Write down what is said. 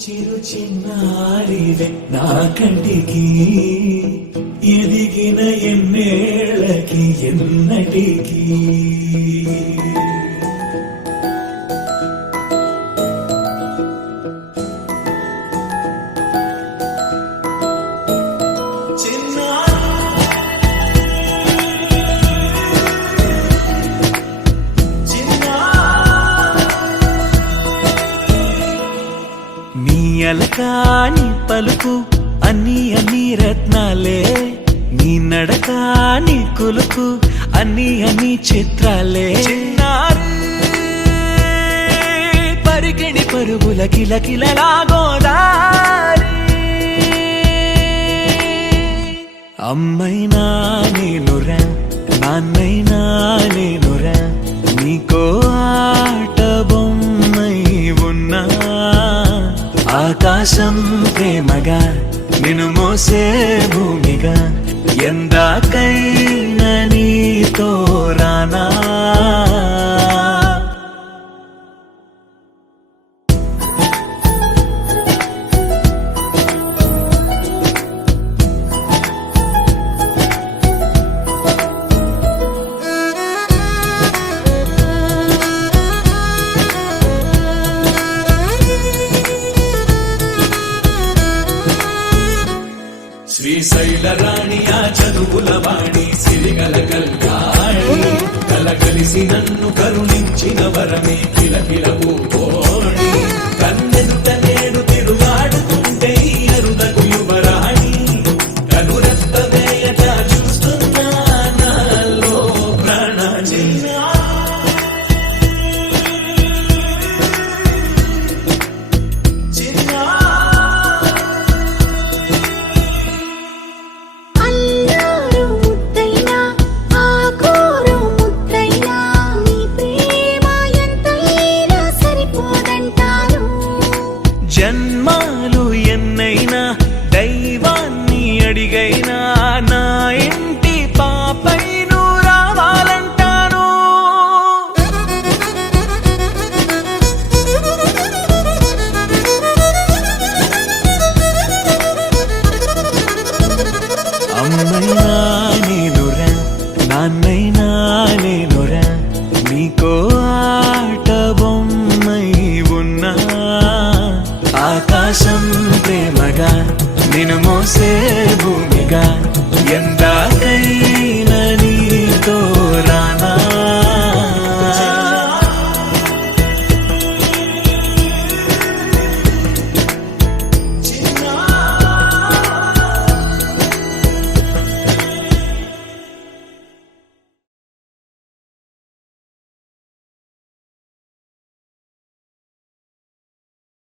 చిరు చిన్నారివే నా కంటికి ఎదిగిన ఎన్నేళ్ళకి ఎన్నటికి అలకాని పలుకు అన్ని అన్ని రత్నాలే నీ నడకాని కులుకు అన్ని అన్ని చిత్రాలే పరికిణి పరుగుల కిలకిలలాగోదారి అమ్మైనా నేనురా నాన్నైనా నేనురా నీకో ఆట బొమ్మై ఉన్నా ఆకాశం ప్రేమగా నిన్ను మోసే భూమిగా ఎందాకైనా నీతో రానా శ్రీశైల రాణి ఆ చదువుల వాణి సిరిగల కల్గాణి కలగలిసి నన్ను కరుణించిన వరమే కిలకిల పూకోణి కన్నెదుట నేడు తిరుగాడుతుంటే అరుదకు యువరాణి కనురెప్పవేయట చూస్తున్నా నాలో ప్రాణాన్ని జన్మాలు ఎన్నైనా దైవాన్ని అడిగైనా నా ఇంటి పాపై నువ్వు రావాలంటాను అమ్మైనా